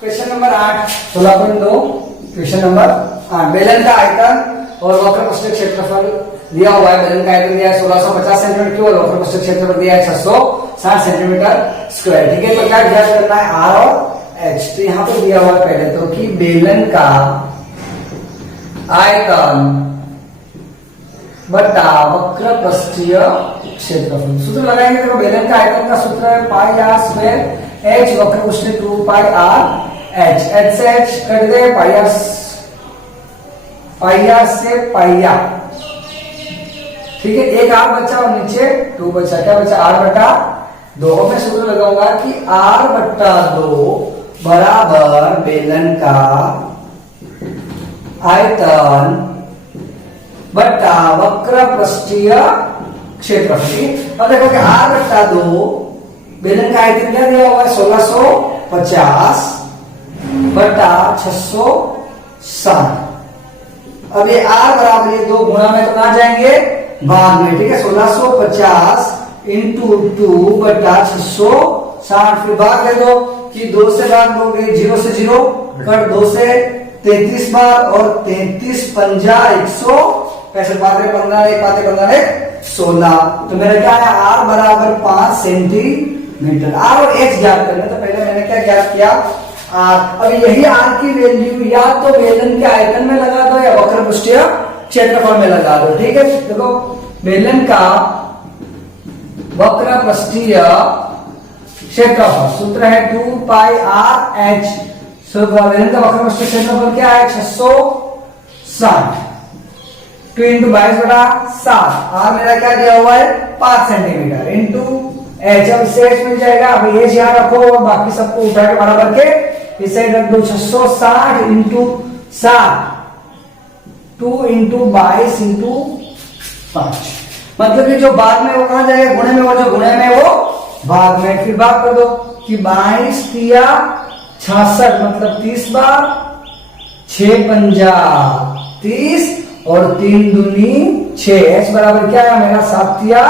Question number 8 16.2 question number 8 बेलन का आयतन और वक्र पृष्ठ क्षेत्रफल दिया हुआ है। बेलन का आयतन दिया है 1650 सेंटीमीटर क्यूब और वक्र पृष्ठ क्षेत्रफल दिया है 660 सेंटीमीटर स्क्वायर। ठीक है, तो क्या ज्ञात करना है आर और एच। तो यहाँ पे दिया हुआ है पहले तो कि बेलन का आयतन बटा वक्र पृष्ठीय क्षेत्रफल। सूत्र लगाएंगे, देखो बेलन का आयतन का सूत्र है पाई आर स्क्वायर एच वक्र पृष्ठ 2 पाई आर एच। एच से एच कट गए, पाई आर से पाई आर। ठीक है, एक आर बचा और नीचे 2 बचा। क्या बचा? आर बटा 2। अब मैं सूत्र लगाऊंगा कि आर बटा 2 बराबर बेलन का आयतन बटा वक्र पृष्ठीय क्षेत्रफल। अब देखो कि आर बटा 2 बेलन का आयतन क्या दिया हुआ है 1650 बटा 660। अब ये आर बराबर ये 2 गुणा में तो कहां जाएंगे? भाग में। ठीक है, 1650 इंटू 2 बटा 660। फिर भाग दे दो कि 2 से भाग दोगे 0 से 0 कट 2 से 33 बार और 33 पंजा 165 बार 15 एक बातें 15 एक 16। तो मेरा क्या है? आर बराबर 5 सेंटीमीटर। आर और एच ज्ञात करना, तो पहले मैंने क्या ज्ञात किया? आर। अब यही आर की वैल्यू या तो बेलन के आयतन में लगा दो या वक्र पृष्ठीय क्षेत्रफल में लगा दो। ठीक है, देखो बेलन का वक्र पृष्ठीय क्षेत्रफल सूत्र है 2 पाई आर एच। बेलन का वक्र पृष्ठीय क्षेत्रफल क्या है? 660। 2 इंटू 22 बटा 7। आर मेरा क्या दिया हुआ है? 5 सेंटीमीटर इंटू एच। अब इसे एच मिल जाएगा। अब एच यहां रखो और बाकी सबको उठा के बराबर के इस साइड रख दो। 660 इंटू 7 2 इंटू 22 इंटू 5। मतलब कि जो बाद में वो कहां जाएगा? गुणे में। वो जो गुणे में वो भाग में। फिर भाग कर दो कि 22 तिया 66 मतलब 30 बार 6 पंजा 30 और 3 दूनी 6। एच बराबर क्या है मेरा? 7 तिया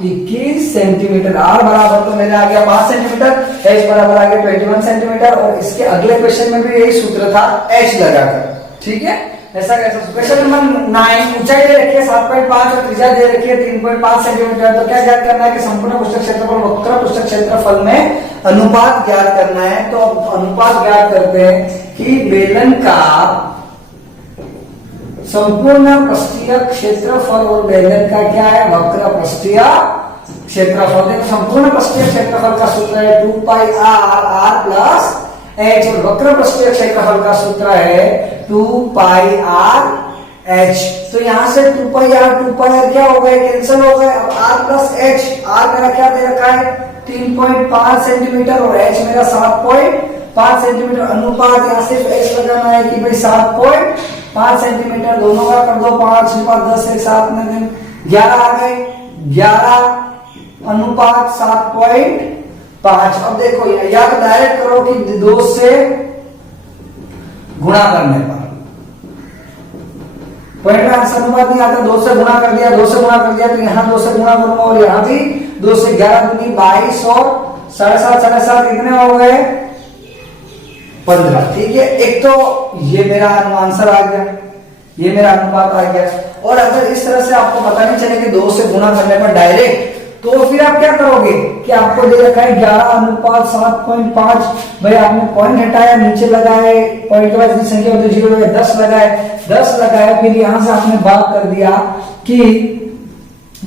21 सेंटीमीटर। आर बराबर तो मेरा आ गया 5 सेंटीमीटर। एच बराबर आ गया 21 सेंटीमीटर। और इसके अगले क्वेश्चन में भी यही सूत्र था एच लगाकर। ठीक है, ऐसा कैसा? क्वेश्चन नंबर 9 ऊंचाई दे रखी है 7.5 और त्रिज्या दे रखी है 3.5 सेंटीमीटर। तो क्या ज्ञात करना है कि संपूर्ण पृष्ठ क्षेत्रफल वक्र पृष्ठ क्षेत्रफल में अनुपात ज्ञात करना है। तो अनुपात ज्ञात करते हैं कि बेलन का संपूर्ण पृष्ठीय क्षेत्रफल और बेलन का क्या है? वक्र पृष्ठीय क्षेत्रफल। देखो संपूर्ण पृष्ठीय क्षेत्रफल का सूत्र है 2 पाई आर प्लस एच और वक्र पृष्ठीय क्षेत्रफल का सूत्र है 2 पाई आर एच। तो यहां से 2 पाई आर क्या हो गए? कैंसिल हो गए। अब आर प्लस एच। आर मेरा क्या दे रखा है? 3.5 सेंटीमीटर और एच मेरा 7.5 सेंटीमीटर। अनुपात यहां से एच लगाना है कि भाई 7.5 सेंटीमीटर। दोनों का कर दो 5 10 1 7 में 11 आ गए। 11 अनुपात 7.5। अब देखो या तो डायरेक्ट करो कि 2 से गुणा करने पर पॉइंट में आंसर अनुपात नहीं आता। 2 से गुणा कर दिया 2 से गुणा कर दिया तो यहां 2 से गुणा करूंगा और यहां भी 2 से 11 दूनी 22 और 7.5 कितने हो गए? 15। ठीक है, एक तो ये मेरा आंसर आ गया, ये मेरा अनुपात आ गया। और अगर इस तरह से आपको पता नहीं चले कि 2 से गुणा करने पर डायरेक्ट, तो फिर आप क्या करोगे कि आपको दे रखा है 11 अनुपात 7.5। भाई आपने पॉइंट हटाया, नीचे लगाए पॉइंट के बाद जितनी संख्या होती है 0 10 लगाए 10 लगाया। फिर यहां से आपने भाग कर दिया कि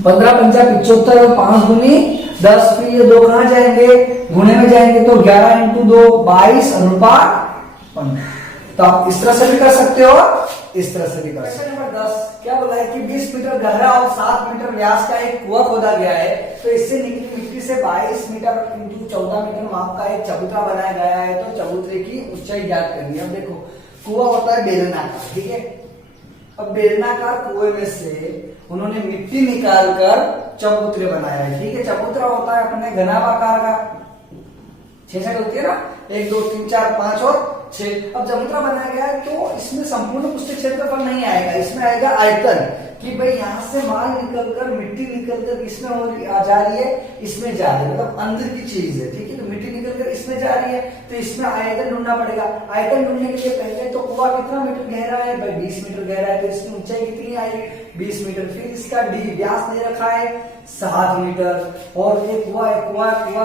15 पंजा 75 और 5 दूनी 10। फिर ये 2 कहां जाएंगे? गुणे में जाएंगे। तो 11 इंटू 2 22 अनुपात 15। तो आप इस तरह से भी कर सकते हो, इस तरह से भी कर सकते हो। नंबर 10 क्या बोला है कि 20 मीटर गहरा और 7 मीटर व्यास का एक कुआं खोदा गया है। तो इससे निकली मिट्टी से 22 मीटर इंटू 14 मीटर माप का एक चबूतरा बनाया गया है। तो चबूतरे की ऊंचाई ज्ञात करनी है। अब देखो कुआं होता है बेलनाकार। ठीक है, अब बेलनाकार कुएं में से उन्होंने मिट्टी निकाल कर चबूतरे बनाया है। ठीक है, चबूतरा होता है अपने घनाभाकार का 6 साइड होती है ना, 1 2 3 4 5 और 6। अब चबूतरा बनाया गया है तो इसमें संपूर्ण पृष्ठ क्षेत्रफल नहीं आएगा, इसमें आएगा आयतन। कि भाई यहाँ से माल निकलकर मिट्टी निकलकर किसमें जा रही है, इसमें जा रही है, मतलब अंदर की चीज है, ठीक है। तो मिट्टी निकलकर इसमें जा रही है, तो इसमें आयतन ढूंढना पड़ेगा। आयतन ढूंढने के लिए पहले तो कुआं कितना मीटर गहरा है भाई, 20 मीटर गहरा है, तो इसकी ऊंचाई कितनी आई, 20 मीटर। फिर इसका डी व्यास दे रखा है 7 मीटर, और ये कुआं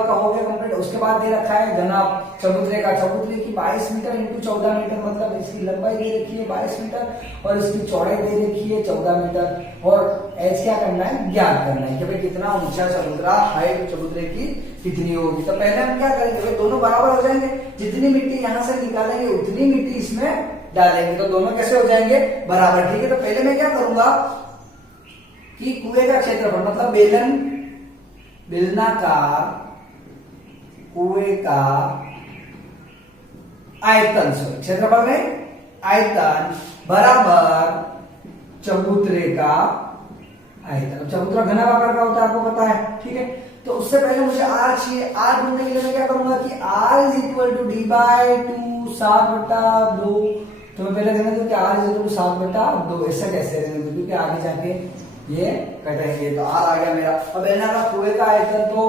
का हो गया कंप्लीट। उसके बाद दे रखा है घनाभ चबूतरे की 22 मीटर इंटू 14 मीटर, मतलब इसकी लंबाई दे रखी है 22 मीटर और इसकी चौड़ाई दे रखी है 14 मीटर। और एच क्या करना है, ज्ञात करना है कि भाई कितना ऊंचा चबूतरा, हाइट चबूतरे की कितनी होगी। तो पहले हम क्या करेंगे, भाई दोनों बराबर हो जाएंगे, जितनी मिट्टी यहाँ से निकालेंगे उतनी मिट्टी इसमें डालेंगे, तो दोनों कैसे हो जाएंगे, बराबर, ठीक है। तो पहले मैं क्या करूंगा कि कुएं का क्षेत्रफल, मतलब बेलनाकार कुएं का आयतन, क्षेत्रफल में आयतन बराबर चबूतरे का आयतन। चबूतरा घनाभ आकार का होता है, आपको पता है, ठीक है। तो उससे पहले मुझे आर चाहिए। आर ढूंढने के लिए मैं क्या करूंगा कि R is equal to D by 2 7/2। तो मैं पहले कहना था कि आर इज इक्वल टू 7/2। ऐसा कैसे रहने दो, क्योंकि आगे जाके ये कटेंगे। तो आर आ गया मेरा। अब बेलनाकार कुएं का आयतन, तो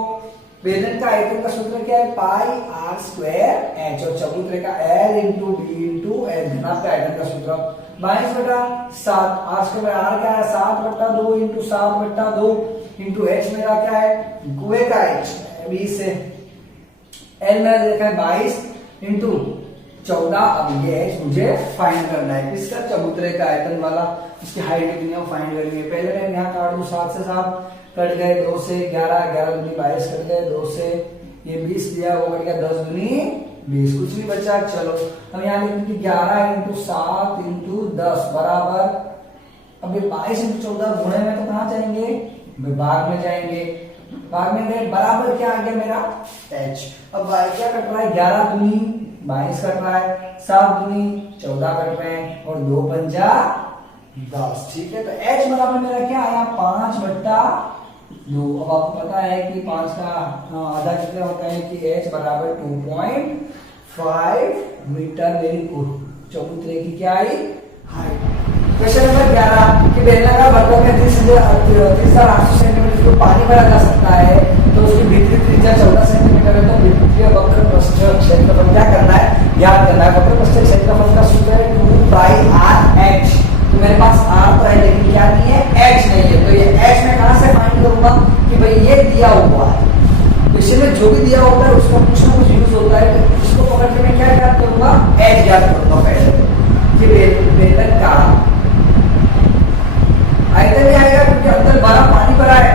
बेलन का आयतन का सूत्र क्या है, पाई आर स्क्वायर एच, और चबूतरे का l into b into h, घनाभ का आयतन का सूत्र 22/7। आर स्क्वायर आर क्या है 7/2 इंटू 7/2 इंटू एच मेरा क्या है, कुएं का एच 20 है, एल मेरा देखा है 22 इंटू 14। अब ये एच मुझे फाइंड करना है, किसका, चबूतरे का आयतन वाला। इसकी हाइट कितनी है वो फाइंड करनी है। पहले मैं यहाँ काट दूं, 7 से 7 कट गए, 2 से 11, 11 दूनी 22 कट गए, 2 से ये 20 दिया, वो कट गया 10 दूनी 20, कुछ नहीं बचा। चलो हम यहाँ लिखेंगे 11 इंटू 7 इंटू 10 बराबर, अब ये 22 इंटू 14 गुणे में तो कहाँ जाएंगे, भाग में जाएंगे। भाग में गए, बराबर क्या आ गया मेरा, h। अब क्या कट रहा है, 11 दूनी 22 कट रहा है, 7 दूनी 14 कट रहे हैं, और 2 पंजा 10, ठीक है। तो h बराबर मेरा क्या आया, 5/2। अब आपको पता है कि 5 का आधा कितना होता है, कि h बराबर 2.5 मीटर। वेरी गुड, चबूतरे की क्या आई, हाइट। क्वेश्चन नंबर 11 कि बेलनाकार बर्तन में 30,800 सेंटीमीटर को पानी भरा जा सकता है, तो उसकी भीतरी त्रिज्या 14 सेंटीमीटर है, तो भीतरी वक्र पृष्ठ क्षेत्रफल क्या करना है, ज्ञात करना है। वक्र पृष्ठ क्षेत्रफल का सूत्र है 2πr(h). तो मेरे पास r तो है लेकिन क्या नहीं है, h नहीं है। तो ये h मैं कहां से फाइंड करूंगा कि भाई ये दिया हुआ है, क्वेश्चन में जो भी दिया होता है उसका कुछ ना कुछ यूज होता है, तो इसको पकड़ के मैं क्या ज्ञात करूंगा, h ज्ञात करूंगा पहले कि बेलन का आयतन क्या आएगा, क्योंकि अंदर बड़ा पानी भरा है,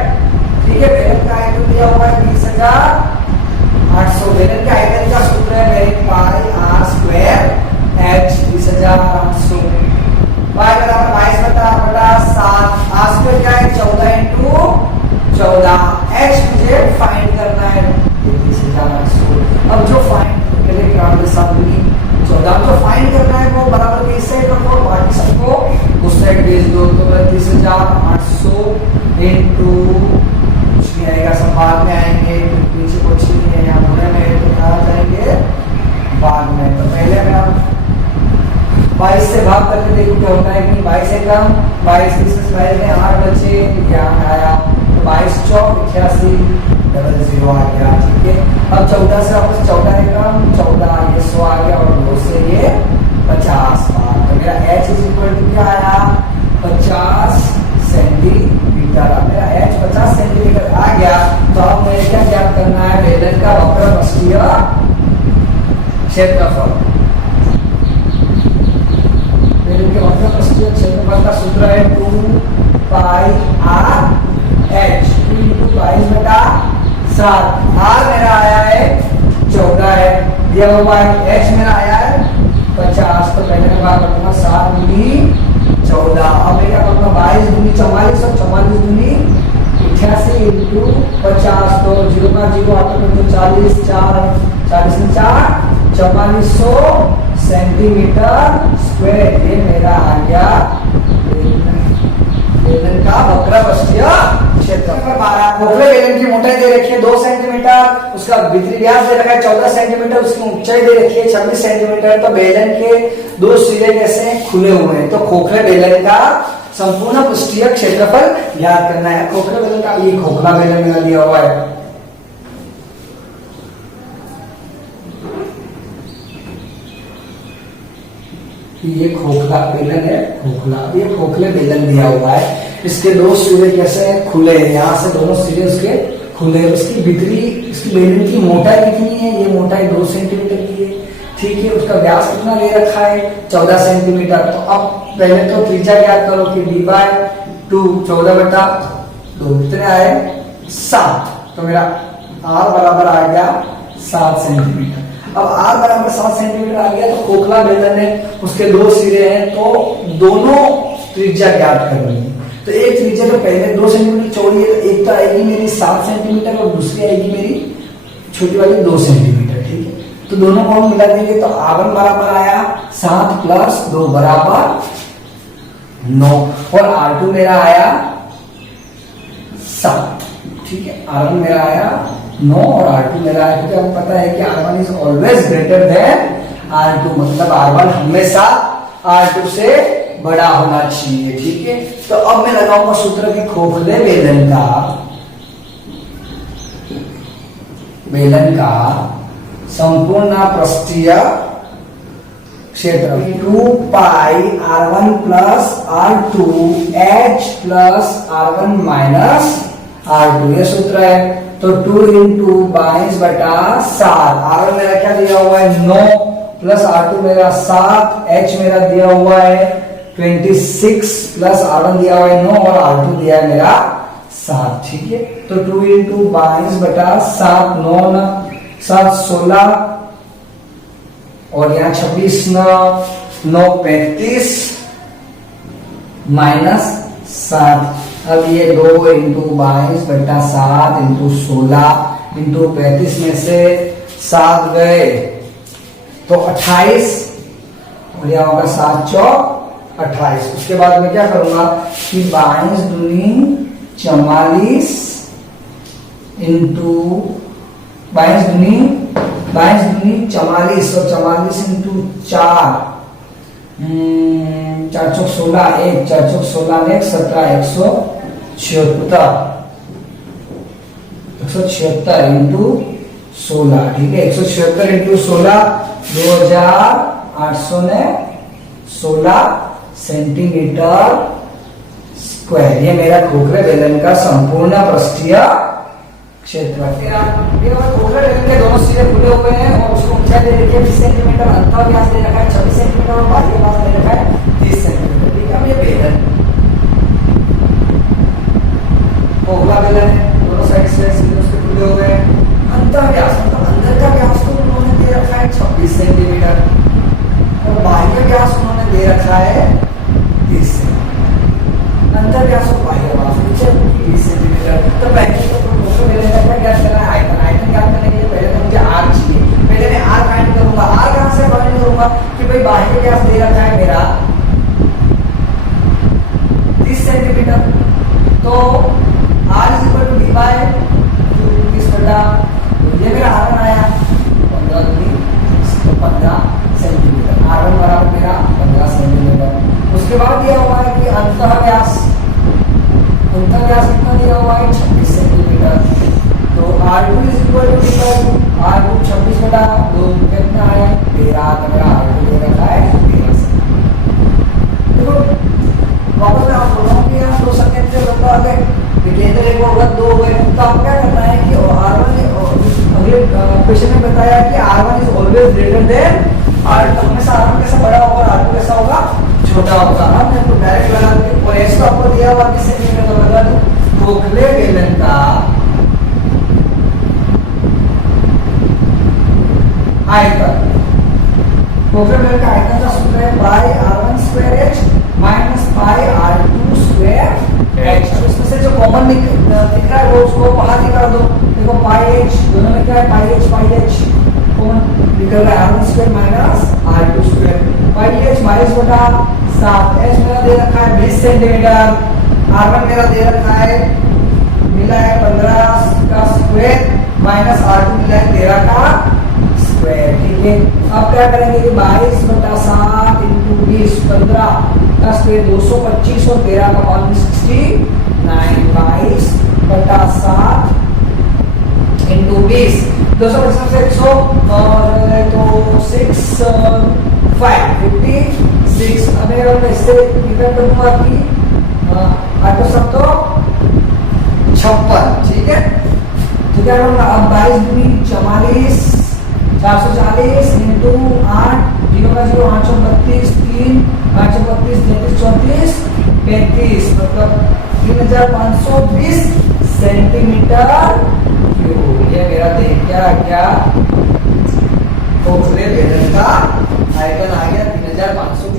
ठीक है। बेलन का आयतन दिया हुआ है 20,800। बेलन के आयतन का सूत्र है मेरे पाई आर स्क्वायर एच 20,800। पाई बराबर 22/7। आर स्क्वायर क्या है 14 इंटू 14। एच मुझे फाइंड करना है 20,800। अब जो फाइंड करेंगे ग्राम के साथ 14 जो फाइंड करना है वो बराबर के इस साइड रखो और बाकी सबको उस साइड भेज दो। तो 30,800 इंटू कुछ नहीं आएगा, सब बाद में आएंगे, नीचे कुछ नहीं है, यहाँ गुणे में तो कहाँ जाएंगे, बाद में। तो पहले मैं 22 से भाग करके देखो क्या होता है कि 22 से कम, 22 में 8 बचे, यहाँ आया, तो 22 चौक 88 00 आ गया, ठीक है। अब 14 से वापस 14 है कम, 14 ये 100 आ गया, और 2 से ये 50 बार। तो मेरा h इज इक्वल टू क्या आया, 50 सेंटीमीटर। मेरा h 50 सेंटीमीटर आ गया। तो अब मुझे क्या ज्ञात करना है, बेलन का वक्र पृष्ठीय क्षेत्रफल। बेलन के वक्र पृष्ठीय क्षेत्रफल का सूत्र है 2πr(h) × 22/7। r मेरा आया है 14 है, दिया हुआ है h मेरा आया है 50। तो पहले मैं बात करूंगा 7 × 14। अब मैं क्या करूंगा 22 × 44 और 44 × 88 इंटू 50। तो 0 का 0 आता है 40, 40 में 4 4400 सेंटीमीटर स्क्वायर। ये मेरा आ गया बेलन का वक्र पृष्ठीय क्षेत्रफल। 12 खोखले बेलन की मोटाई दे रखी है 2 सेंटीमीटर, उसका भीतरी व्यास दे रखा है 14 सेंटीमीटर, उसकी ऊंचाई दे रखी है 26 सेंटीमीटर। तो बेलन के 2 सिरे कैसे खुले हुए हैं, तो खोखले बेलन का संपूर्ण पृष्ठीय क्षेत्रफल ज्ञात करना है। खोखला बेलन का, ये खोखला बेलन मेरा दिया हुआ है, ये खोखला बेलन है, खोखला, ये खोखले बेलन दिया हुआ है। इसके दो सिरे कैसे हैं, खुले हैं, यहाँ से दोनों सिरे उसके खुले। उसकी भीतरी, इसकी बेलन की मोटाई कितनी है, ये मोटाई 2 सेंटीमीटर की है, ठीक है। उसका व्यास कितना दे रखा है, 14 सेंटीमीटर। तो अब पहले तो त्रिज्या ज्ञात करो कि d/2 14/2 कितने आए, 7। तो मेरा r बराबर आ गया 7 सेंटीमीटर। अब r बराबर 7 सेंटीमीटर आ गया तो खोखला बेलन है, उसके 2 सिरे हैं, तो दोनों त्रिज्या ज्ञात करनी है। तो एक त्रिज्या तो पहले 2 सेंटीमीटर चौड़ी है, तो एक तो आएगी मेरी 7 सेंटीमीटर और दूसरी आएगी मेरी छोटी वाली 2 सेंटीमीटर, ठीक है। तो दोनों को हम मिला देंगे तो r1 बराबर आया 7 + 2 बराबर 9 और r2 मेरा आया 7, ठीक है। r1 मेरा आया 9 और r2 मेरा आया, क्योंकि हमें पता है कि r1 is always greater than r2, मतलब r1 हमेशा r2 से बड़ा होना चाहिए, ठीक है। तो अब मैं लगाऊंगा सूत्र कि खोखले बेलन का संपूर्ण पृष्ठीय क्षेत्र 2πr1 + r2 h + r1 - r2, ये सूत्र है। तो 2 × 22/7, r1 मेरा क्या दिया हुआ है 9 प्लस r2 मेरा 7, h मेरा दिया हुआ है 26 प्लस r1 दिया हुआ है 9 और r2 दिया है मेरा 7, ठीक है। तो 2 × 22/7, 9 7 16 और यहाँ 26 9 35 -7। अब ये 2 × 22/7 × 16 × 35 में से 7 गए तो 28 और यहाँ होगा 7 चौक 28। उसके बाद मैं क्या करूंगा कि 22 दूनी 44 इंटू 22 दूनी 44 और 44 इंटू 4 4 चौक 16 1 4 चौक 16 1 17 176 इंटू 16, ठीक है। 176 इंटू 16 2816 सेंटीमीटर स्क्वायर। ये मेरा खोखले बेलन का संपूर्ण पृष्ठीय क्षेत्र है। खोखले बेलन के दोनों सिरे खुले हुए हैं और उसको ऊंचाई दे रखी है 20 सेंटीमीटर, अंतर व्यास दे रखा है 26 सेंटीमीटर और बाह्य व्यास दे रखा है 30 सेंटीमीटर, ठीक है। अब ये बेलन खोखला बेलन है, दोनों साइड से सिरे उसके खुले हुए हैं। अंतर व्यास मतलब अंदर का व्यास को उन्होंने दे रखा है 26 सेंटीमीटर और बाह्य व्यास उन्होंने दे रखा है 30 सेंटीमीटर। अंतर व्यास और बाह्य व्यास नीचे 20 सेंटीमीटर। तो पहले तो खोखले बेलन का क्या ज्ञात करना है, आयतन ज्ञात करने के लिए पहले तो मुझे r चाहिए। पहले मैं r फाइंड करूंगा। r कहां से फाइंड करूंगा कि भाई बाह्य व्यास दे रखा है मेरा 30 सेंटीमीटर, तो r = d/2 ये मेरा r1 आया 15 सेंटीमीटर। r1 बराबर मेरा 15 सेंटीमीटर। उसके बाद दिया हुआ है कि अंतः व्यास कितना दिया हुआ है 26 सेंटीमीटर। तो r2 = d/2, r2 26/2 कितना है 13, तो मेरा r2 दे रखा है 13 सेंटीमीटर। देखो वापस मैं आपको बोल रहा हूँ कि यहाँ 2 सेकंड से लंबा आ गए, केंद्र एक और 2 हुए, तो आप क्या करना है कि r1 अगले क्वेश्चन में बताया कि r1 is always greater than r2, हमेशा r1 कैसा बड़ा होगा और r2 कैसा होगा छोटा होगा। अब मैं तो डायरेक्ट लगा दूं और ऐसा आपको दिया हुआ 20 सेंटीमीटर लगा दूं। खोखले बेलन का आयतन, खोखले बेलन का आयतन का सूत्र है πr1² h - πr2² h। इसमें से जो कॉमन दिख रहा है वो उसको बाहर निकाल दो। देखो πh दोनों में क्या है πh कॉमन निकल रहा है r1² - r2²। πh -7, h मेरा दे रखा है 20 सेंटीमीटर, r1 मेरा दे रखा है मिला है 15 का स्क्वायर माइनस r2 मिला है 13 का स्क्वायर, ठीक है। अब क्या करेंगे कि 22/7 × 20, 15, 10 पे 225 और 13 का पावर 69, 22 बटा 7 इंटू 20, 255 से 100 और तो 6 5 56। अगर हम इससे डिवाइड करूंगा कि 8 सब तो 56, ठीक है। तो क्या करूंगा अब 22 दूनी 44, 440 इंटू 8, 0 का 0, 8 32, 3 8 32, 33 34 35, मतलब 3520 सेंटीमीटर क्यूब। ये मेरा देख क्या खोखले बेलन का आयतन आ गया 3520